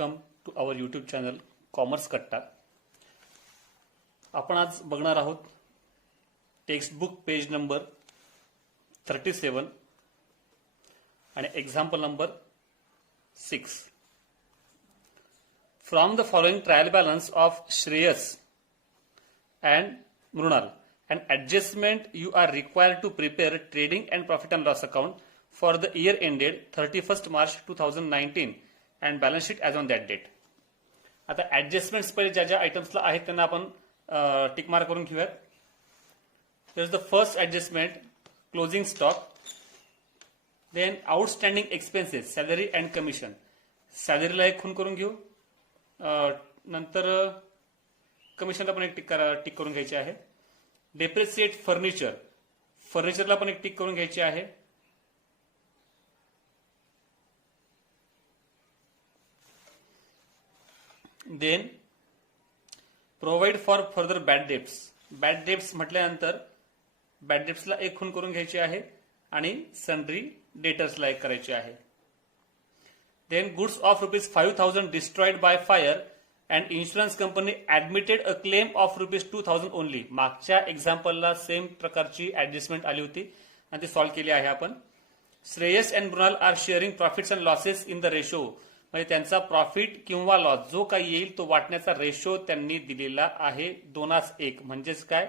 Welcome to our YouTube channel commerce Katta. आपण आज बघणार आहोत टेक्स्टबुक पेज नंबर 37 आणि example number 6. From the following trial balance of Shreyas and Mrunal, an adjustment you are required to prepare trading and profit and loss account for the year ended 31st March 2019 and balance sheet as on that date. आता ऍडजस्टमेंट्स पहिले ज्या ज्या आयटम्सला आहेत त्यांना आपण tick mark करून घेऊयात. There is the first adjustment closing stock, then outstanding expenses salary and commission. सॅलरीला एक खून करून घेऊ, नंतर कमिशनला पण एक टिक करून घ्यायची आहे. डेप्रिसिएट फर्निचर, फर्निचरला पण एक टिक करून घ्यायची आहे. Then provide for further bad debts, bad debts म्हटल्यानंतर बॅड डेब्ट्सला एक खून करून घ्यायची आहे आणि सन्ड्री डेटर्सला एक करायची आहे. Then goods of ₹5,000 destroyed by fire and insurance company admitted a claim of ₹2,000 only. मागच्या एक्झाम्पलला सेम प्रकारची ऍडजस्टमेंट आली होती आणि ती सॉल्व्ह केली आहे आपण. Shreyas and Mrunal are sharing profits and losses in the ratio, म्हणजे त्यांचा प्रॉफिट किंवा लॉस जो काही येईल तो वाटण्याचा रेशो त्यांनी दिलेला आहे 2:1. म्हणजेच काय,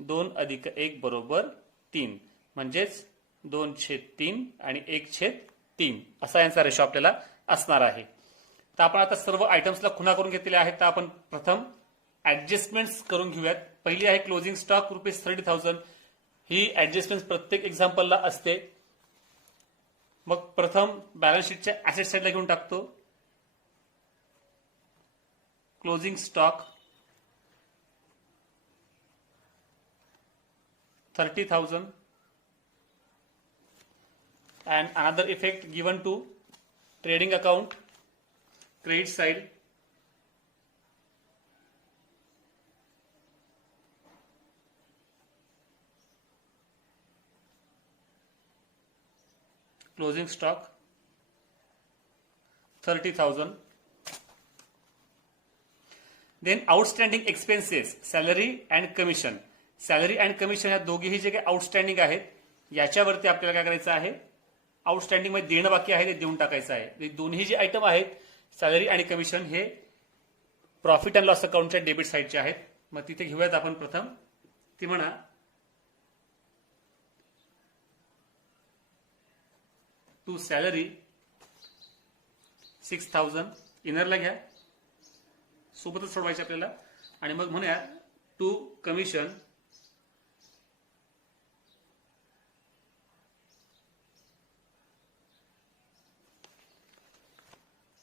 2+1 बरोबर 3, म्हणजेच 2/3 आणि 1/3 असा यांचा रेशो आपल्याला असणार आहे. तर आपण आता सर्व आयटम्सला खुणा करून घेतलेल्या आहेत. तर आपण प्रथम ऍडजस्टमेंट्स करून घेऊयात. पहिली आहे क्लोजिंग स्टॉक ₹30,000. ही ऍडजस्टमेंट प्रत्येक एक्झाम्पलला असते. मग प्रथम बॅलन्स शीटच्या ऍसेट साईडला घेऊन टाकतो. Closing stock 30,000 and another effect given to trading account credit side. Closing stock 30,000. Then outstanding expenses salary and commission. Salary and commission या दोघेही जे काही आउटस्टँडिंग आहेत याच्यावरती आपल्याला काय करायचं आहे, आउटस्टँडिंग मध्ये देणं बाकी आहे ते देऊन टाकायचं आहे. दोन्ही जे आयटम आहेत सॅलरी आणि कमिशन हे प्रॉफिट अँड लॉस अकाउंटच्या डेबिट साईडचे आहेत. मग तिथे घेऊयात आपण प्रथम. ती म्हणा टू सॅलरी 6,000 इनरला घ्या, सोबतच सोडवायचे आपल्याला. आणि मग म्हणूया टू कमिशन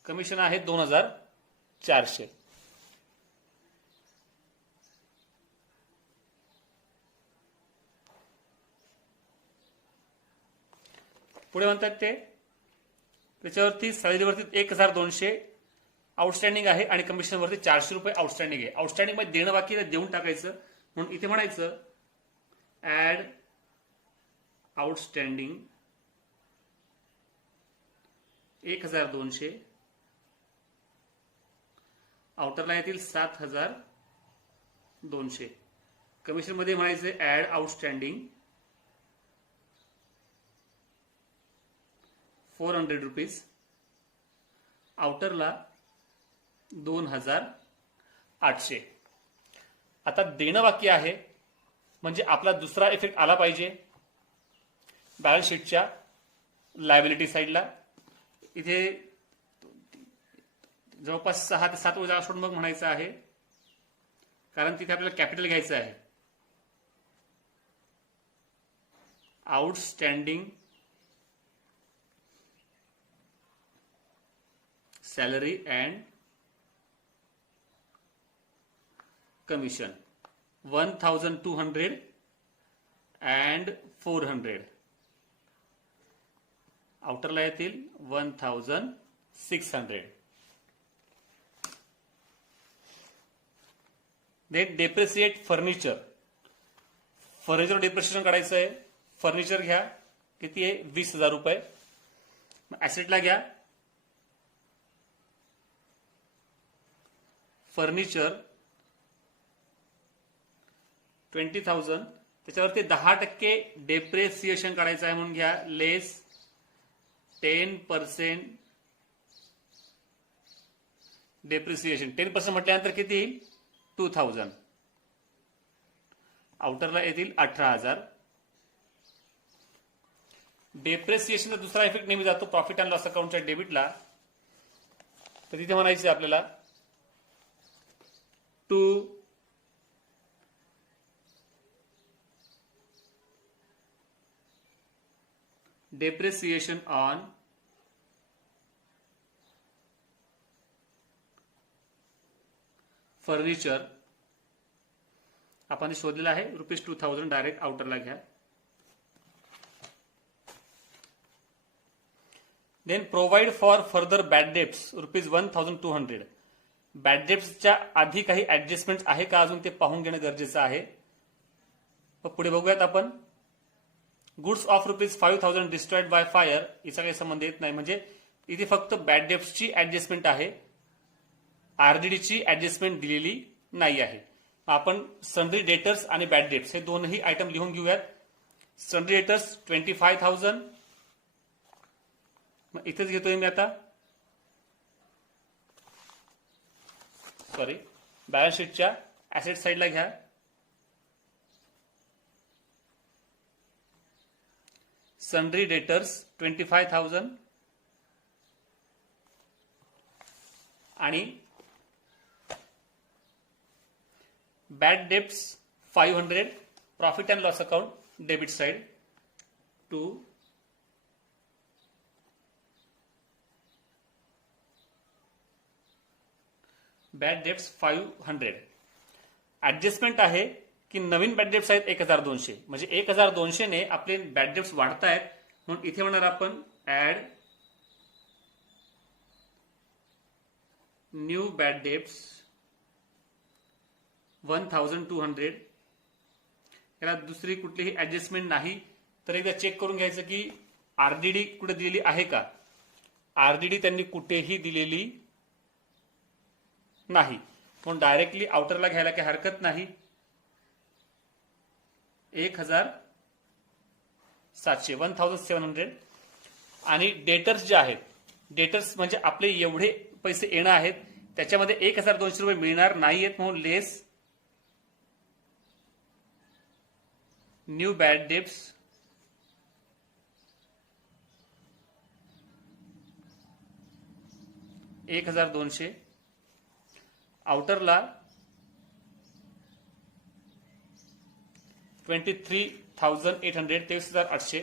कमिशन आहे 2,400. पुढे म्हणतात ते त्याच्यावरती सॅलरीवरती 1,200 आउटस्टँडिंग आहे आणि कमिशनवरती ₹400 आउटस्टँडिंग आहे. आउटस्टँडिंग मध्ये देणं बाकी देऊन टाकायचं. म्हणून इथे म्हणायचं ऍड आउटस्टँडिंग 1,200, आउटरला येतील 7,200. कमिशन मध्ये म्हणायचं ऍड आउटस्टँडिंग ₹400, आउटरला 2,800. आता देणं बाकी आहे म्हणजे आपला दुसरा इफेक्ट आला पाहिजे बॅलन्स शीटच्या लायबिलिटी साईडला. इथे जवळपास 6 ते 7 जागा सोडून मग म्हणायचं आहे, कारण तिथे आपल्याला कॅपिटल घ्यायचं आहे. Outstanding salary and commission 1,200 and 400. आउटरला येतील 1,600. Then depreciate furniture, furniture depreciation काढायचं आहे. फर्निचर घ्या, किती आहे ₹20,000. ऍसेटला घ्या फर्निचर 20,000, त्याच्यावरती 10% डेप्रिसिएशन करायचं आहे म्हणून घ्या, लेस 10% डेप्रिसिएशन. 10% म्हटल्यानंतर किती येईल? 2,000. आउटरला येतील 18,000. डेप्रिसिएशनचा दुसरा इफेक्ट नेहमी जातो प्रॉफिट अँड लॉस अकाउंटच्या डेबिटला. तर तिथे म्हणायचं आपल्याला टू depreciation on फर्निचर. आपण शोधलेलं आहे ₹2,000. डायरेक्ट आउटरला घ्या. Then provide for further bad debts ₹1,200. Bad डेप्सच्या आधी काही ऍडजस्टमेंट आहे का अजून ते पाहून घेणं गरजेचं आहे. पुढे बघूयात आपण. Goods of ₹5,000 destroyed by fire, याचा काही संबंध येत नाही, म्हणजे इथे फक्त बॅड डेप्सची ऍडजस्टमेंट आहे, आरडीडीची ऍडजस्टमेंट दिलेली नाही आहे. आपण सन्ड्री डेटर्स आणि बॅड डेट्स हे दोनही आयटम लिहून घेऊयात. सन्ड्री डेटर्स 25,000, मग इथेच घेतोय मी आता, सॉरी, बॅलन्स शीटच्या ऍसेट साइडला घ्या. सन्ड्री डेटर्स 25,000 आणि bad debts 500. Profit and loss account debit side to bad debts 500. Adjustment आहे की नवीन बॅड डेप्स आहेत 1,200, म्हणजे 1,200 ने आपले बॅड डेप्स वाढतायत, म्हणून इथे म्हणणार आपण ऍड न्यू बॅड डेप्स 1,200. याला दुसरी कुठलीही ऍडजस्टमेंट नाही. तर एकदा चेक करून घ्यायचं की आरडीडी कुठे दिलेली आहे का. आरडीडी त्यांनी कुठेही दिलेली नाही, म्हणून डायरेक्टली आउटरला घ्यायला काही हरकत नाही. 1,700 आणि डेटर्स जे आहेत, डेटर्स म्हणजे आपले एवढे पैसे येणं आहेत त्याच्यामध्ये ₹1,200 मिळणार नाहीयेत, म्हणून लेस न्यू बॅड डेप्स 1,200. आउटरला 23,800, 23,800.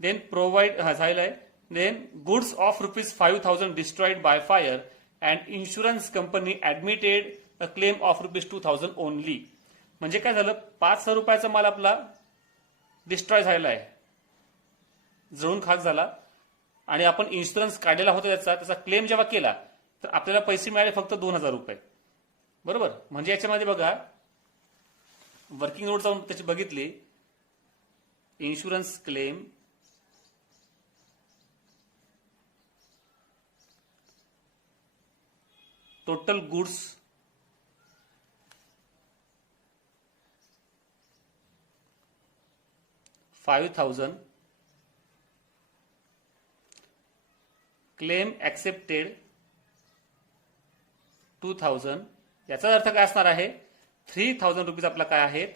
देन प्रोव्हाइड झालेलं आहे. Then goods of ₹5,000 destroyed by fire and insurance company admitted a claim of ₹2,000 only. म्हणजे काय झालं, ₹5,000 माल आपला डिस्ट्रॉय झालेला आहे, जळून खाक झाला, आणि आपण इन्शुरन्स काढलेला होता त्याचा क्लेम जेव्हा केला तर आपल्याला पैसे मिळाले फक्त ₹2,000. बरोबर, म्हणजे याच्यामध्ये बघा वर्किंग नोट जाऊन त्याची बघितली, insurance claim total goods $5,000, claim accepted 2,000. याचा अर्थ काय असणार आहे, ₹3,000 आपला काय आहे,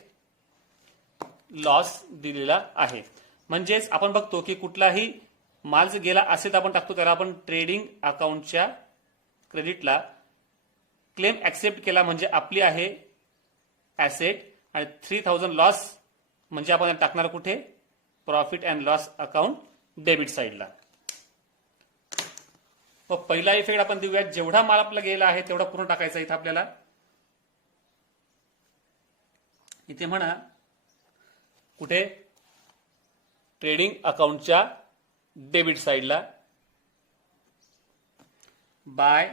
लॉस दिलेला आहे. म्हणजेच आपण बघतो की कुठलाही माल जर गेला असेल तर आपण टाकतो त्याला आपण ट्रेडिंग अकाउंटच्या क्रेडिटला. क्लेम ऍक्सेप्ट केला म्हणजे आपली आहे ऍसेट, आणि 3,000 लॉस म्हणजे आपण टाकणार कुठे, profit and loss account debit साइडला. मग पहिला इफेक्ट आपण देऊया, जेवढा माल आपला गेला आहे तेवढा पूर्ण टाकायचा. इथं आपल्याला इथे म्हणा कुठे, ट्रेडिंग अकाउंटच्या डेबिट साइडला, by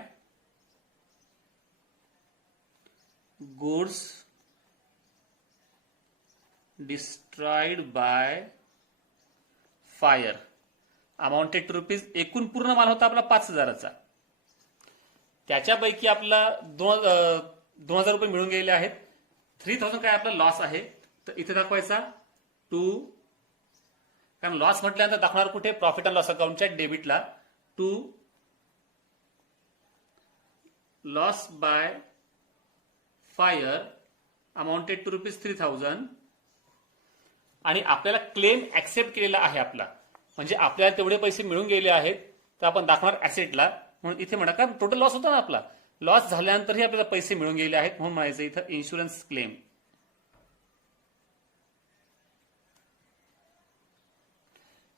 goods destroyed by fire amounted to ₹. एकूण पूर्ण माल होता आपला 5,000चा. त्याच्यापैकी आपला 2,000 रुपये मिळून गेलेले आहेत. 3,000 काय आपला लॉस आहे, तर इथे दाखवायचा 2, कारण लॉस म्हटल्यानंतर दाखवणार कुठे, प्रॉफिट अँड लॉस अकाउंटच्या डेबिटला 2 loss by fire amounted to ₹3,000. आणि आपल्याला क्लेम ऍक्सेप्ट केलेला आहे आपला, म्हणजे आपल्याला तेवढे पैसे मिळून गेले आहेत, तर आपण दाखवणार ऍसेटला. म्हणून इथे म्हणा, कारण टोटल लॉस होता ना आपला, लॉस झाल्यानंतरही आपल्याला पैसे मिळून गेले आहेत, म्हणून म्हणायचं इथं इन्शुरन्स क्लेम.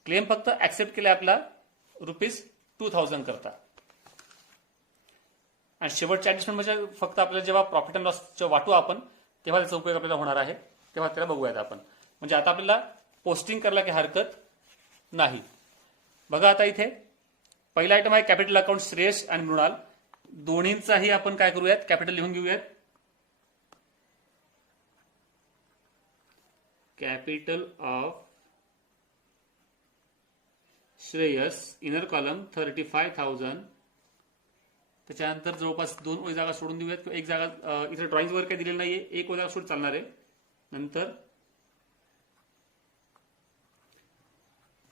क्लेम फक्त ऍक्सेप्ट केला आपला ₹2,000 करता. आणि शेवटच्या ऍडजस्टमेंट म्हणजे फक्त आपल्याला जेव्हा प्रॉफिट अँड लॉस वाटू आपण, तेव्हा त्याचा उपयोग आपल्याला होणार आहे, तेव्हा त्याला बघूयात आपण. म्हणजे आता आपल्याला पोस्टिंग करायला काही हरकत नाही. बघा आता इथे पहिला आयटम आहे कॅपिटल अकाउंट, श्रेयस आणि मृणाल दोन्हींचाही आपण काय करूयात, कॅपिटल लिहून घेऊयात. Capital of Shreyas inner column 35,000. त्याच्यानंतर जवळपास 2 जागा सोडून देऊयात, किंवा एक जागा इथे ड्रॉइंग वर काही दिलेलं नाहीये, एक जागा सोडून चालणार आहे. नंतर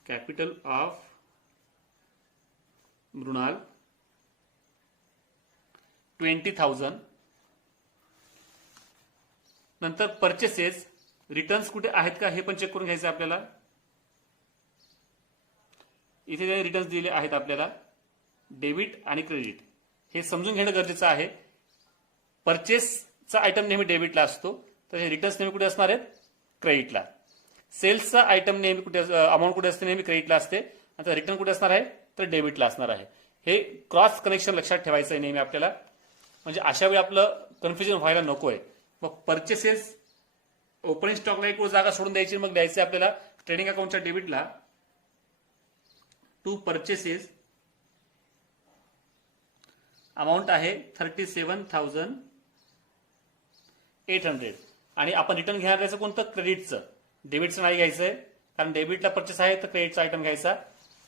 कॅपिटल ऑफ मृणाल 20,000. नंतर परचेसेस, रिटर्न्स कुठे आहेत का हे पण चेक करून घ्यायचं आपल्याला. इथे रिटर्न्स दिले आहेत आपल्याला, डेबिट आणि क्रेडिट, हे समजून घेणं गरजेचं आहे. परचेसचा आयटम नेहमी डेबिटला असतो, तर हे रिटर्न्स नेहमी कुठे असणार आहेत, क्रेडिटला. सेल्सचा आयटम नेहमी कुठे, अमाऊंट कुठे असते, नेहमी क्रेडिटला असते. आता रिटर्न कुठे असणार आहे, तर डेबिटला असणार आहे. हे क्रॉस कनेक्शन लक्षात ठेवायचं आहे नेहमी आपल्याला, म्हणजे अशा वेळी आपलं कन्फ्युजन व्हायला नकोय. मग परचेसेस ओपनिंग स्टॉकला एक जागा सोडून द्यायची, मग द्यायचे आपल्याला ट्रेडिंग अकाउंटच्या डेबिटला टू परचेसेस, अमाऊंट आहे 37,800. आणि आपण रिटर्न घेणार त्याचं कोणतं, क्रेडिटचं, डेबिटचं नाही घ्यायचंय, कारण डेबिटला परचेस आहे तर क्रेडिटचा आयटम घ्यायचा.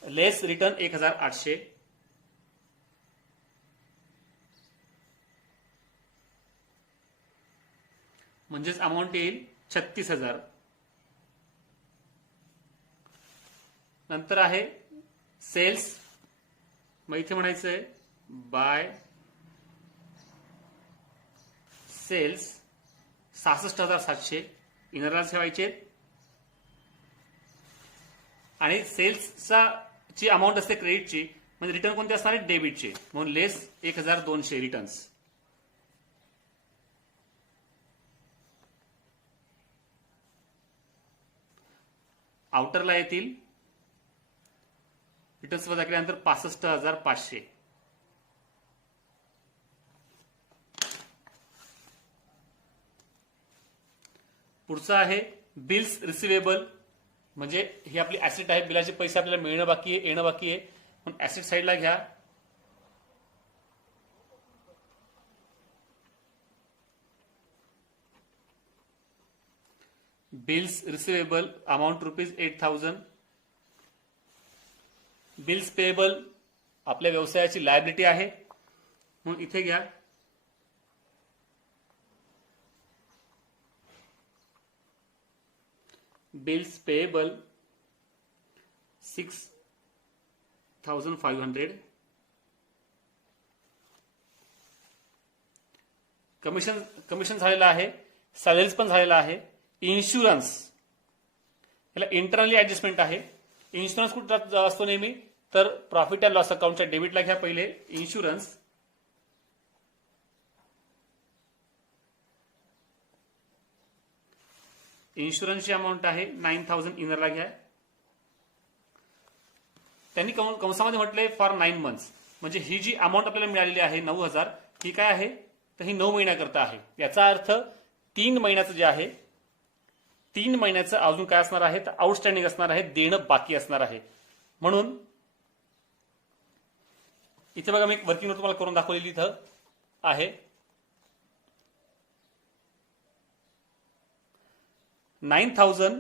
लेस रिटर्न 1,800. म्हणजेच अमाऊंट येईल 36,000. नंतर आहे सेल्स, मग इथे म्हणायचंय बाय सेल्स 66,700 इनरला ठेवायचे. आणि सेल्सचा ची अमाऊंट असते क्रेडिटची, म्हणजे रिटर्न कोणते असणार आहे, डेबिटचे, म्हणून लेस 1,200 रिटर्न्स. आउटरला येतील रिटर्न्स वजा केल्यानंतर 65,500. पुढचं आहे बिल्स रिसिवेबल, म्हणजे ही आपली ऍसेट आहे, बिलाचे पैसे आपल्याला मिळणं बाकी आहे, येणं बाकी आहे, म्हणून ऍसेट साईडला घ्या. Bills receivable amount ₹8,000. Bills payable आपल्या व्यवसायाची लायबिलिटी आहे, म्हणून इथे घ्या. Bills payable 6,500. कमिशन झालेलं आहे, सॅलरीज पण झालेला आहे. इन्शुरन्स, याला इंटरनली ऍडजस्टमेंट आहे. इन्शुरन्स कुठे असतो नेहमी, तर प्रॉफिट अँड लॉस अकाउंटच्या डेबिटला घ्या पहिले इन्शुरन्स. इन्शुरन्सची अमाऊंट आहे 9,000 इनरला घ्या. त्यांनी कंसामध्ये म्हटलंय फॉर 9 मंथ्स, म्हणजे ही जी अमाऊंट आपल्याला मिळालेली आहे 9,000, ही काय आहे, तर ही 9 महिन्याकरता आहे. याचा अर्थ 3 महिन्याचं जे आहे, 3 महिन्याचं अजून काय असणार आहे, तर आउटस्टँडिंग असणार आहे, देणं बाकी असणार आहे. म्हणून इथे बघा मी एक वर्किंग नोट तुम्हाला करून दाखवलेली इथं आहे. 9,000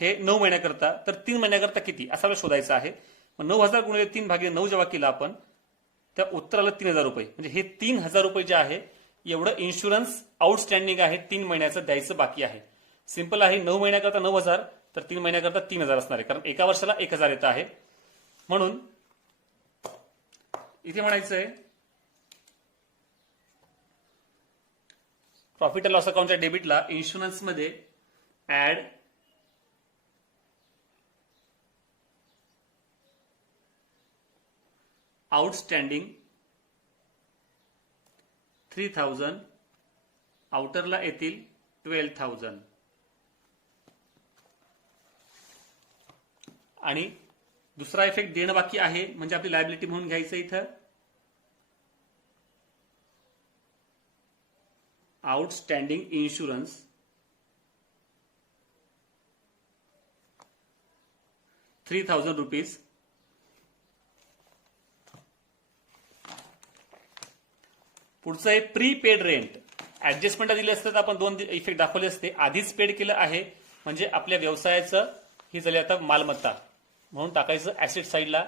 हे 9 महिन्याकरता, तर 3 महिन्याकरता किती असं आपल्याला शोधायचं आहे. मग 9,000 गुणिले 3 भागिले 9 जेव्हा केलं आपण, त्या उत्तर आलं 3,000 रुपये. म्हणजे हे 3,000 रुपये जे आहे एवढं इन्शुरन्स आउटस्टँडिंग आहे, 3 महिन्याचं द्यायचं बाकी आहे. सिंपल आहे. 9 महिन्याकरता 9,000 तर 3 महिन्याकरता 3,000 असणार आहे, कारण एका वर्षाला 1,000 येत आहे. म्हणून इथे म्हणायचं आहे प्रॉफिट अँड लॉस अकाउंटच्या डेबिटला इन्शुरन्समध्ये ऍड आउटस्टँडिंग 3,000, आउटरला येतील 12,000. आणि दुसरा इफेक्ट देणं बाकी आहे, म्हणजे आपली लायबिलिटी म्हणून घ्यायचं इथं आउटस्टँडिंग इन्शुरन्स 3,000 रुपीज. पुढचं आहे प्रीपेड रेंट. ऍडजस्टमेंट दिले असते तर आपण 2 इफेक्ट दाखवले असते. आधीच पेड केलं आहे म्हणजे आपल्या व्यवसायाचं ही झाली आता मालमत्ता, म्हणून टाकायचं ऍसेट साईडला.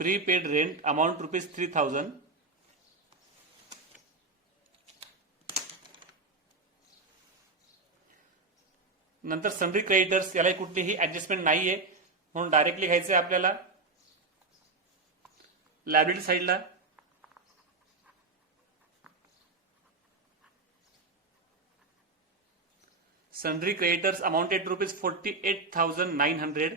Prepaid rent amount rupees 3,000. नंतर सनरी क्रेडिटर्स, याला कुठलीही ऍडजस्टमेंट नाहीये म्हणून डायरेक्टली घ्यायचंय आपल्याला लायबिलिटी साईडला. सनरी क्रेडिटर्स अमाउंटेड रुपीज 48,900.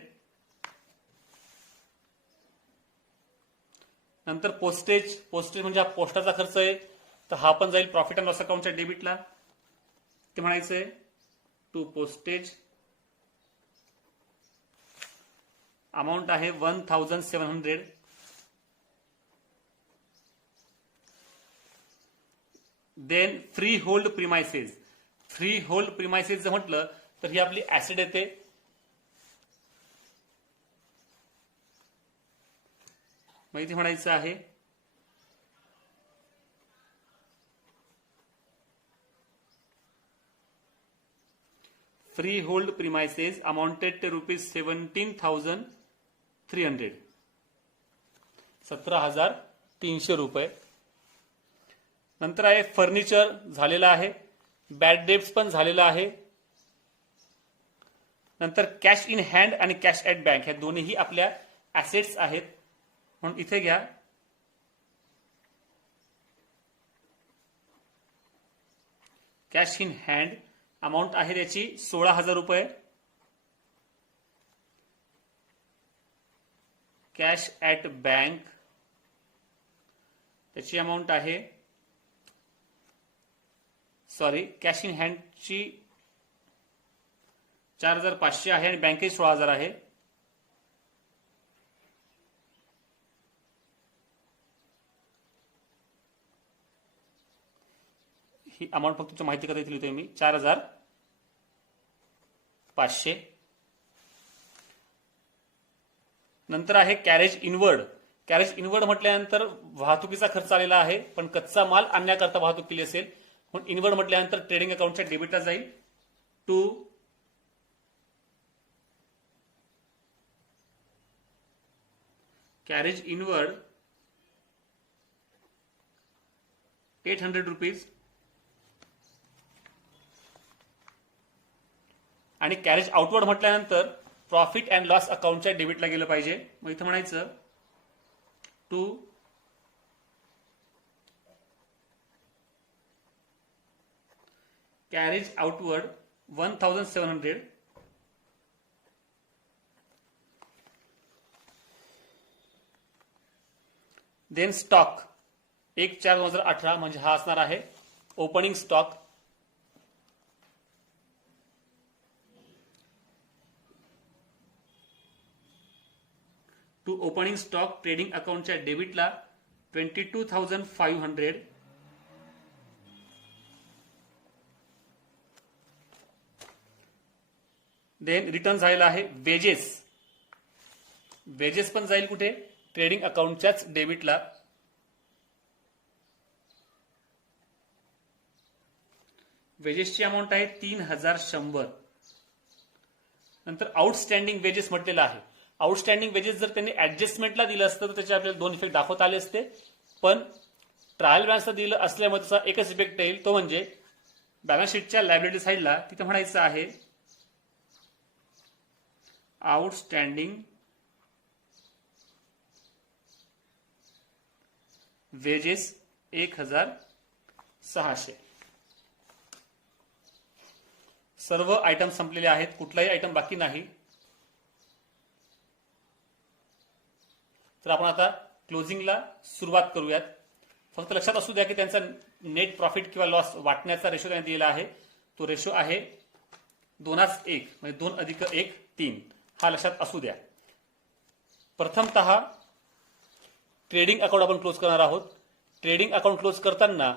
नंतर पोस्टेज म्हणजे हा पोस्टाचा खर्च आहे, तर हा पण जाईल प्रॉफिट अँड लॉस अकाउंटच्या डेबिटला. ते म्हणायचंय टू पोस्टेज अमाऊंट आहे 1,700. Then freehold premises. Freehold premises जर म्हटलं तर ही आपली ऍसेट येते. माहिती म्हणायचं आहे freehold premises amounted to rupees 17,300. 17,300 रुपये. नंतर आहे फर्निचर झालेलं आहे, बॅड डेब्ट्स पण झालेला आहे. नंतर कॅश इन हँड आणि कॅश ऍट बँक ह्या दोन्हीही आपल्या ऍसेट्स आहेत, म्हणून इथे घ्या कॅश इन हँड अमाऊंट आहे त्याची 16,000 रुपये. कॅश ऍट बँक त्याची अमाऊंट आहे कॅश इन हँडची 4,500 आहे आणि बँकेची 16,000 आहे. ही अमाऊंट फक्त तुमच्या माहिती करता येईल मी 4,500. नंतर आहे कॅरेज इनवर्ड. कॅरेज इनवर्ड म्हटल्यानंतर वाहतुकीचा खर्च आलेला आहे, पण कच्चा माल आणण्याकरता वाहतूक केली असेल म्हणून इनवर्ड म्हटल्यानंतर ट्रेडिंग अकाउंटच्या डेबिटला जाईल टू कॅरेज इनवर्ड 800 रुपीज. आणि कॅरेज आउटवर्ड म्हटल्यानंतर प्रॉफिट अँड लॉस अकाउंटच्या डेबिटला गेलं पाहिजे. मग इथं म्हणायचं to carriage outward 1,700. Then stock 1/4/2018 म्हणजे हा असणार आहे opening stock. To opening stock trading अकाउंटच्या डेबिटला 22,500. देन रिटर्न झालेला आहे वेजेस पण जाईल कुठे ट्रेडिंग अकाउंटच्याच डेबिटला. वेजेसची अमाऊंट आहे 3,100. नंतर आउटस्टँडिंग वेजेस म्हटलेलं आहे. आउटस्टँडिंग वेजेस जर त्यांनी ऍडजस्टमेंटला दिलं असतं तर त्याचे आपल्याला दोन इफेक्ट दाखवता आले असते, पण ट्रायल बॅलन्सला दिलं असल्यामुळे त्याचा एकच इफेक्ट येईल, तो म्हणजे बॅलन्स शीटच्या लायबिलिटी साईडला तिथे म्हणायचं आहे आउटस्टँडिंग वेजेस 1600. सर्व आयटम संपलेले आहेत, कुठलाही आयटम बाकी नाही. तर आपण आता क्लोजिंगला सुरुवात करूयात. फक्त लक्षात असू द्या की त्यांचा नेट प्रॉफिट किंवा लॉस वाटण्याचा रेशो त्यांनी दिलेला आहे, तो रेशो आहे 2:1 म्हणजे 2 अधिक 1 3. हा लक्षात असू द्या. प्रथमतः ट्रेडिंग अकाउंट आपण क्लोज करणार आहोत. ट्रेडिंग अकाउंट क्लोज करताना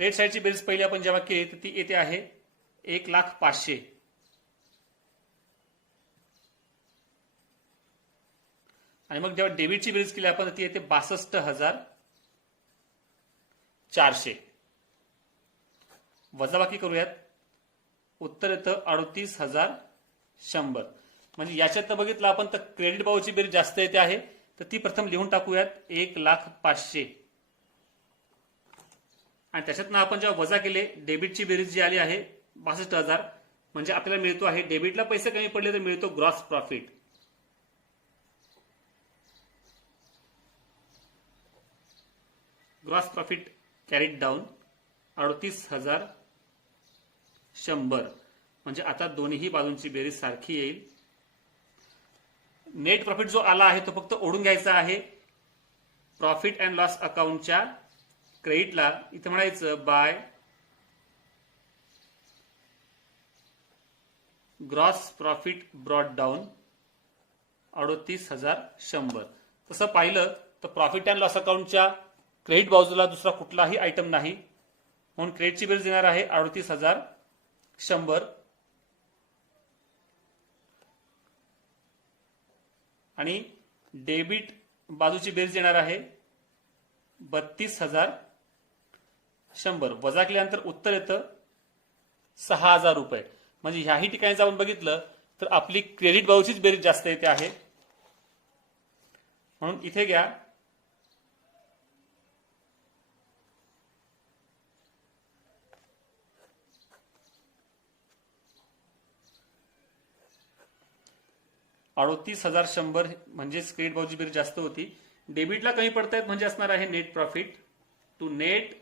क्रेडिट साईडची बेरीज पहिली आपण जेव्हा केली तर ती येते आहे 1,05,000. आणि मग जेव्हा डेबिटची बेरीज केली आपण ती येते 62,400. वजाबाकी करूयात, उत्तर येतं 38,100. म्हणजे याच्यात बघितलं आपण तर क्रेडिट बाजूची बेरीज जास्त येते आहे, तर ती प्रथम लिहून टाकूयात 1,05,000. आणि त्याच्यातनं आपण जेव्हा वजा केले डेबिटची बेरीज जी आली आहे 62,000, म्हणजे आपल्याला मिळतो आहे डेबिटला पैसे कमी पडले तर मिळतो gross profit. Gross profit carried down 38,100. म्हणजे आता दोन्ही बाजूंची बेरीज सारखी येईल. नेट प्रॉफिट जो आला आहे तो फक्त ओढून घ्यायचा आहे प्रॉफिट अँड लॉस अकाउंटच्या क्रेडिटला. इथे म्हणायचं by gross profit brought down 38,100. तसं पाहिलं तर प्रॉफिट अँड लॉस अकाउंटच्या क्रेडिट बाजूला दुसरा कुठलाही आयटम नाही, म्हणून क्रेडिटची बेरीज येणार आहे 38,100. आणि डेबिट बाजूची बेरीज येणार आहे 32,100. वजा केल्यानंतर उत्तर येतं 6,000 रुपये. म्हणजे ह्याही ठिकाणी जाऊन बघितलं तर आपली क्रेडिट बाजूचीच बेरीज जास्त येते आहे, म्हणून इथे घ्या 38,100. म्हणजेच क्रेडिट बाजूची बेरीज जास्त होती. डेबिटला कमी पडतायत म्हणजे असणार आहे net profit. To net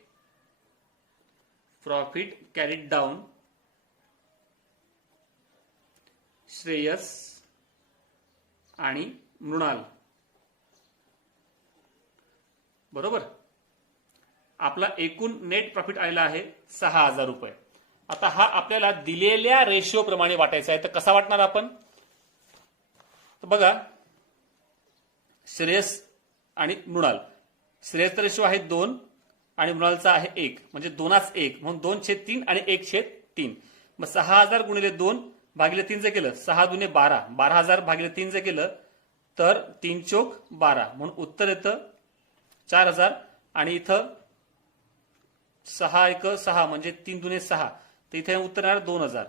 profit carried down Shreyas आणि मृणाल. बरोबर. आपला एकूण नेट प्रॉफिट आलेला आहे 6,000 रुपये. आता हा आपल्याला दिलेल्या रेशिओ प्रमाणे वाटायचा आहे. तर कसा वाटणार आपण, तर बघा श्रेयस आणि मृणाल. श्रेयसचा रेशिओ आहे 2 आणि मृणालचा आहे 1, म्हणजे 2:1 म्हणून 2/3 आणि 1/3. मग 6,000 गुणिले 2 भागिले 3 जर केलं 6 दुने 12, 12,000 भागिले 3 जर केलं तर 3 चोक 12 म्हणून उत्तर येतं 4,000. आणि इथं 6 1 6 म्हणजे 3 दुने 6, तर इथे उत्तर येणार 2,000.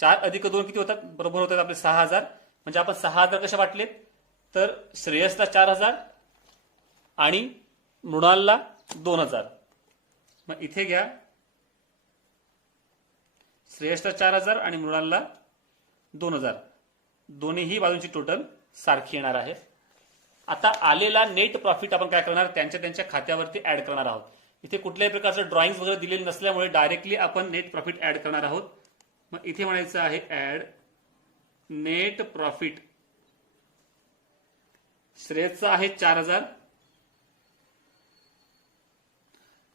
4 अधिक 2 किती होतात, बरोबर होतात आपले 6,000. म्हणजे आपण 6,000 कसे वाटले, तर श्रेयसला 4,000 आणि मृणालला 2,000. मग इथे घ्या श्रेयसला 4,000 आणि मृणालला 2,000. दोन्हीही बाजूंची टोटल सारखी येणार आहे. आता आलेला नेट प्रॉफिट आपण काय करणार, त्यांच्या खात्यावरती ऍड करणार आहोत. इथे कुठल्याही प्रकारचं ड्रॉइंग वगैरे दिलेले नसल्यामुळे डायरेक्टली आपण नेट प्रॉफिट ऍड करणार आहोत. मग इथे म्हणायचं आहे ऍड नेट प्रॉफिट. श्रेयसचा आहे 4,000,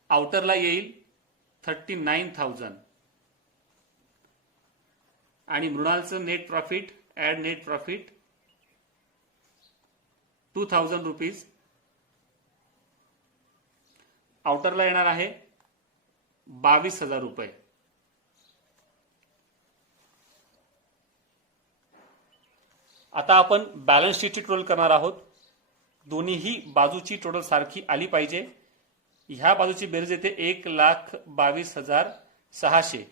आउटरला येईल 39,000 आणि मृणालचं net profit add net profit 2,000 rupees. आउटरला येणार आहे 22,000 रुपये. आता आपण बॅलन्स शीटची टोटल करणार आहोत. दोन्हीही बाजूची टोटल सारखी आली पाहिजे. ह्या बाजूची बेरीज येते 1,22,600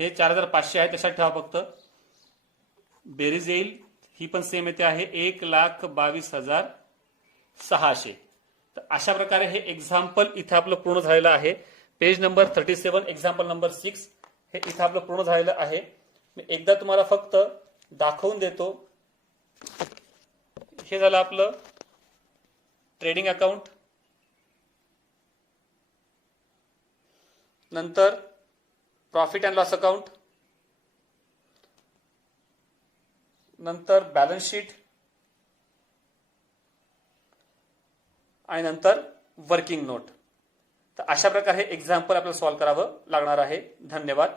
हे 4,500 आहे, तशात ठेवा फक्त. बेरीज येईल, ही पण सेम येते आहे 1,22,600. तर अशा प्रकारे हे एक्झाम्पल इथे आपलं पूर्ण झालेलं आहे. पेज नंबर 37, एक्झाम्पल नंबर 6 हे इथे आपलं पूर्ण झालेलं आहे. मी एकदा तुम्हाला फक्त दाखवून देतो. हे झालं आपलं ट्रेडिंग अकाउंट. नंतर प्रॉफिट अँड लॉस अकाउंट, नंतर बॅलन्स शीट आणि नंतर वर्किंग नोट. तर अशा प्रकारे हे एक्झाम्पल आपल्याला सॉल्व्ह करावं लागणार आहे. धन्यवाद.